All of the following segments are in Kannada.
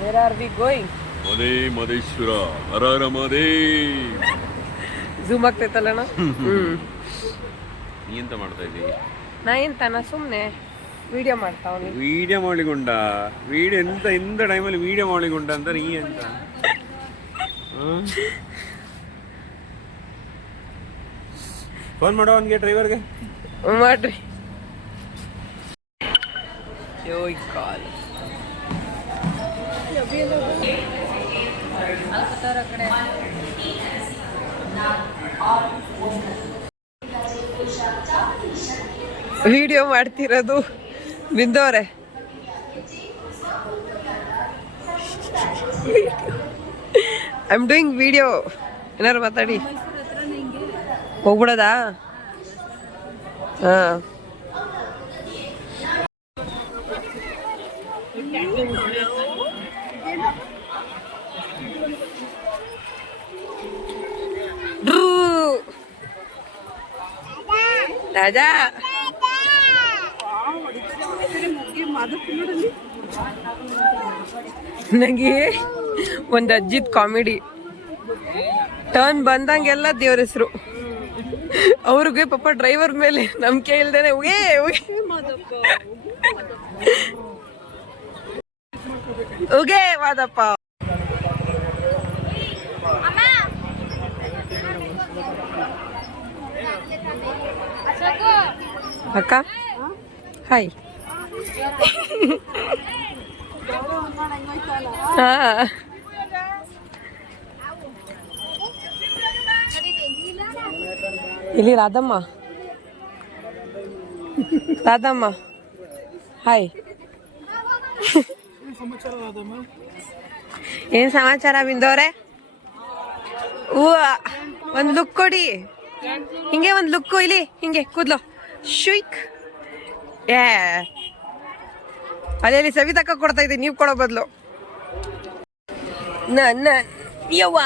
Where are we going? ಮದೇ ಮದೇಶ್ವರ. ಹರಹರ ಮದೇ ಝೂಮ್ ಆಗ್ತೈತಲ್ಲಣ್ಣ ಹ್ಮ್ ನೀ ಎಂತ ಮಾಡ್ತಾ ಇದ್ದೀವಿ ನಾ ಎಂತನ ಸುಮ್ಮನೆ ವಿಡಿಯೋ ಮಾಡ್ತಾವನಿ ವಿಡಿಯೋ ಮಾಡಿಕೊಂಡ ವಿಡಿಯೋ ಎಂತ ಎಂತ ಟೈಮಲ್ಲಿ ವಿಡಿಯೋ ಮಾಡಿಕೊಂಡ ಅಂತ ನೀ ಎಂತ? ಫೋನ್ ಮಾಡೋ ಅವನಿಗೆ ಡ್ರೈವರ್ಗೆ ಮಾಡ್ರಿ. ಯೋ ಕಾಲ್. ವಿಡಿಯೋ ಮಾಡ್ತಿರೋದು ಬಿಂದೋರೆ ಐ ಆಮ್ ಡೂಯಿಂಗ್ ವಿಡಿಯೋ ಏನಾರು ಮಾತಾಡಿ. ಹೋಗ್ಬಿಡೋದಾ? ಹಾ. ರಾಜಾ. ನನಗೆ ಒಂದು ಅಜ್ಜಿದ್ ಕಾಮಿಡಿ. ಟರ್ನ್ ಬಂದಂಗೆಲ್ಲ ದೇವ್ರ ಹೆಸರು. ಅವ್ರಿಗೆ ಪಾಪ ಡ್ರೈವರ್ ಮೇಲೆ ನಂಬಿಕೆ ಇಲ್ದೇನೆ ಉಗೇ ಉಗೇ. ಉಗೇ ಅಕ್ಕ? ಹಾಯ್ ಹಾ. ಇಲ್ಲಿ ರಾಧಮ್ಮ. ರಾಧಮ್ಮ. ಹಾಯ್ ಏನ್ ಸಮಾಚಾರ ಬಿಂದವ್ರೆ ಹೂವ ಒಂದ್ ಲುಕ್ ಕೊಡಿ. ಹಿಂಗೆ ಒಂದ್ ಲುಕ್ಕು ಇಲ್ಲಿ ಹಿಂಗೆ ಕೂದ್ಲು. ಶುಯ್ಕ್. ಏ. ಅಲ್ಲಿ ಸವಿತಕ್ಕ ಕೊಡ್ತಾ ಇದ್ದೀನಿ, ನೀವು ಕೊಡೋ ಬದಲು. ನನ್ನ ಯವ್ವ.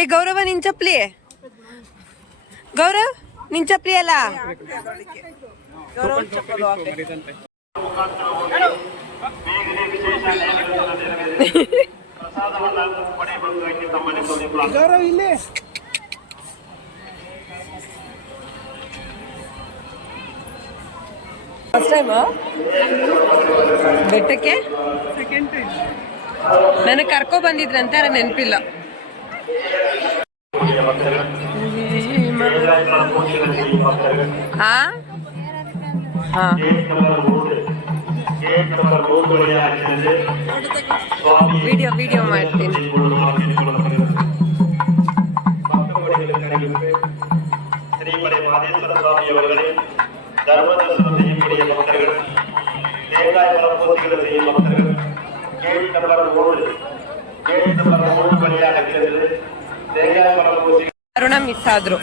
ಏ, ಗೌರವ, ನಿನ್ ಚಪ್ಲಿ ಗೌರವ್, ನಿನ್ ಚಪ್ಲಿ ಅಲ್ಲ? ಗೌರವ ಚಪ್ಪಲು ಫಸ್ಟ್ ಟೈಮ್ ಬೆಟ್ಟಕ್ಕೆ? ಸೆಕೆಂಡ್ ಟೈಮ್ ನನಗೆ ಕರ್ಕೊ ಬಂದಿದ್ರಂತೆ ನನಗೆ ನೆನಪಿಲ್ಲ. ವಿಡಿಯೋ ವಿಡಿಯೋ ಮಾಡ್ತೀನಿ. ಸ್ವಾಮಿಯವರೇ ಧರ್ಮದರ್ಶನ செய்யக்கூடிய பக்தர்கள் தேங்காய் பழம் போதிகள் செய்யும் பக்தர்கள் கேள்வி நம்பர் மூணு கேள்வி நம்பர் மூணு வழியாக இருக்கிறது தேங்காய் பழம் பூசி ಅರುಣ ಮಿಸ್ ಆದ್ರು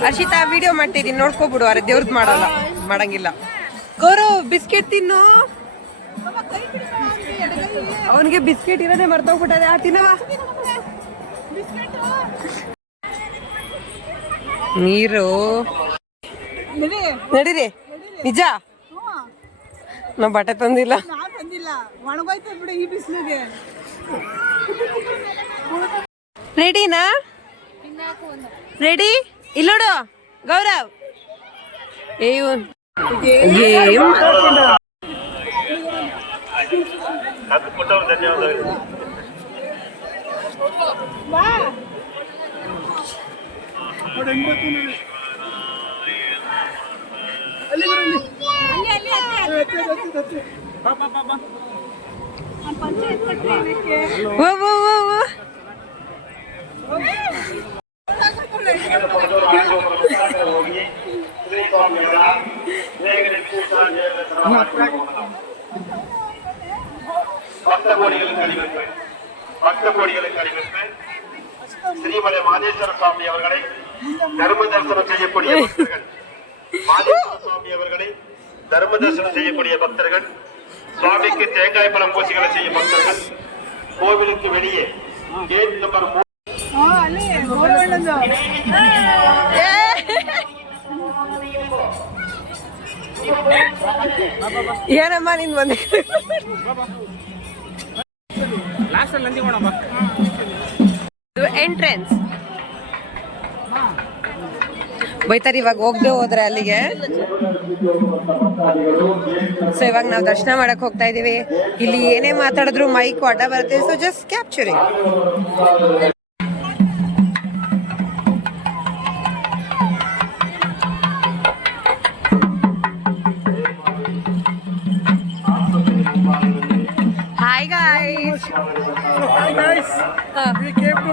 ಹರ್ಷಿತಾ ವಿಡಿಯೋ ಮಾಡ್ತಿದ್ದೀನಿ ನೋಡ್ಕೊಬಿಡು ಅರೆ ದೇವ್ರದ್ ಮಾಡಲ್ಲ ಮಾಡಂಗಿಲ್ಲ ಗೌರವ್ ಬಿಸ್ಕೆಟ್ ತಿನ್ನು ಅವನಿಗೆ ಬಿಸ್ಕೆಟ್ ಇರೋದೇ ಮರ್ತೋಗ್ಬಿಟ್ಟದೆ ಆ ತಿನ್ನವ ನೀರು ನಡೀರಿ. ನಿಜ? ನಾವು ಬಟ್ಟೆ ತಂದಿಲ್ಲ. ತಂದಿಲ್ಲ. ಒಣಗೋಯ್ತು ಬಿಡು ಈ ಬಿಸಿಲಿಗೆ. ರೆಡಿನಾ? ರೆಡಿ? ಇಲ್ಲೋಡು ಗೌರವ್. ಏಯ್ ಧನ್ಯವಾದಗಳು பக்த கோடிகளுக்கு அறிவிப்பு பக்த கோடிகளுக்கு அறிவிப்பு ஸ்ரீமலை மாதேஸ்வர சுவாமி அவர்களை தர்ம தரிசனம் செய்யக்கூடிய பக்தர்கள் மாதேஸ்வர சுவாமி அவர்களை தர்ம தரிசனம் செய்யக்கூடிய பக்தர்கள் சுவாமிக்கு தேங்காய் பழம் பூசிகளை செய்யும் பக்தர்கள் கோவிலுக்கு வெளியே கேட் நம்பர் மூணு ಅಲ್ಲಿ ಗೋರವಣ್ಣಂದು ಏನಮ್ಮ ನಿನ್ ಬಂದೆ ಎಂಟ್ರೆನ್ಸ್ ಬೈತಾರೆ, ಇವಾಗ ಹೋಗ್ದೆ ಹೋದ್ರೆ ಅಲ್ಲಿಗೆ. ಸೊ ಇವಾಗ ನಾವು ದರ್ಶನ ಮಾಡಕ್ ಹೋಗ್ತಾ ಇದೀವಿ. ಇಲ್ಲಿ ಏನೇ ಮಾತಾಡಿದ್ರು ಮೈಕ್ ಅಡ್ಡ ಬರುತ್ತೆ. ಸೊ ಜಸ್ಟ್ ಕ್ಯಾಪ್ಚರಿಂಗ್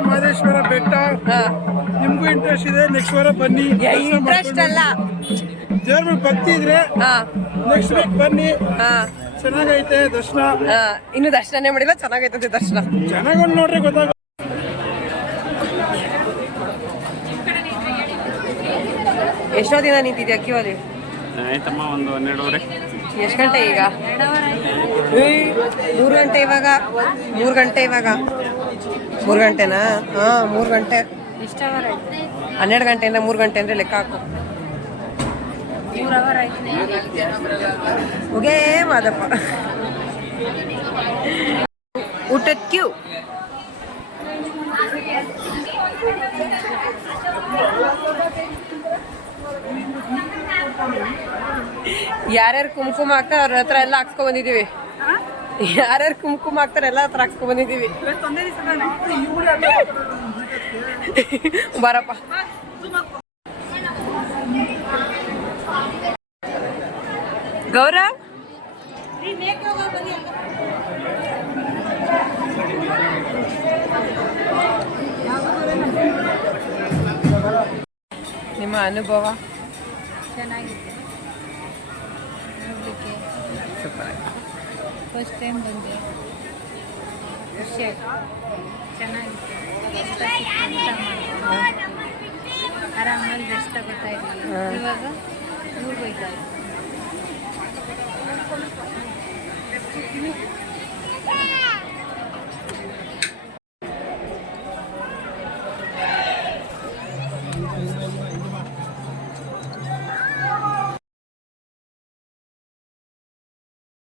ಮಾದೇಶ್ವರ ಬೆಟ್ಟ. ನಿಮ್ಗೂ ಇಂಟ್ರೆಸ್ಟ್ ಇದೆ ನೆಕ್ಸ್ಟ್ ವಾರ ಬನ್ನಿ. ಇಂಟ್ರೆಸ್ಟ್ ಅಲ್ಲ. ದೇವ್ರ ಮೇಲೆ ಭಕ್ತಿ ಇದ್ರೆ ಹಾ. ನೆಕ್ಸ್ಟ್ ವೀಕ್ ಬನ್ನಿ. ಹಾ. ಚೆನ್ನಾಗೈತೆ ದರ್ಶನ. ಹಾ. ಇನ್ನು ದರ್ಶನನೇ ಮಾಡಿಲ್ಲ ಚೆನ್ನಾಗೈತೆ ದರ್ಶನ. ಚೆನ್ನಾಗಿ ನೋಡ್ರಿ ಗೊತ್ತಾಗ. ಎಷ್ಟೋ ದಿನ ನಿಂತಿದ್ಯಾ ಕ್ಯೂ ಅಲ್ಲಿ ಆಯ್ತಮ್ಮ ಒಂದು ಹನ್ನೆರಡುವರೆ ಎಷ್ಟು ಗಂಟೆ ಈಗ? ಮೂರು ಗಂಟೆ ಇವಾಗ? ಮೂರು ಗಂಟೆ ಇವಾಗ? ಮೂರು ಗಂಟೆನಾ? ಹಾ, ಮೂರು ಗಂಟೆ. ಹನ್ನೆರಡು ಗಂಟೆಯಿಂದ ಮೂರು ಗಂಟೆ ಅಂದ್ರೆ ಲೆಕ್ಕ ಹಾಕು. ಹೋಗೇ ಮಾದಪ್ಪ. ಊಟದ ಕ್ಯೂ? ಯಾರ್ಯಾರು ಕುಂಕುಮ ಹಾಕ್ತಾರೆ ಅವ್ರ ಹತ್ರ ಎಲ್ಲ ಹಾಕ್ಸ್ಕೊಂಡ್ ಬಂದಿದೀವಿ ಯಾರ್ಯಾರು ಕುಂಕುಮ ಹಾಕ್ತಾರೆ ಎಲ್ಲ ಹತ್ರ ಹಾಕ್ಸ್ಕೊ ಬಂದಿದೀವಿ ಬರಪ್ಪ. ಗೌರವ್ ನಿಮ್ಮ ಅನುಭವ? ಚೆನ್ನಾಗಿದೆ ಫಸ್ಟ್ ಟೈಮ್ ಬಂದೆ. ಖುಷಿ ಆಯ್ತು. ಚೆನ್ನಾಗಿತ್ತು. ಆರಾಮಾಗಿ ರೆಸ್ಟ್ ತಗೋತಾ ಇದ್ದೀನಿ. ಇವಾಗ ಊರಿಗೆ ಹೋಯ್ತಾ ಇದ್ವಿ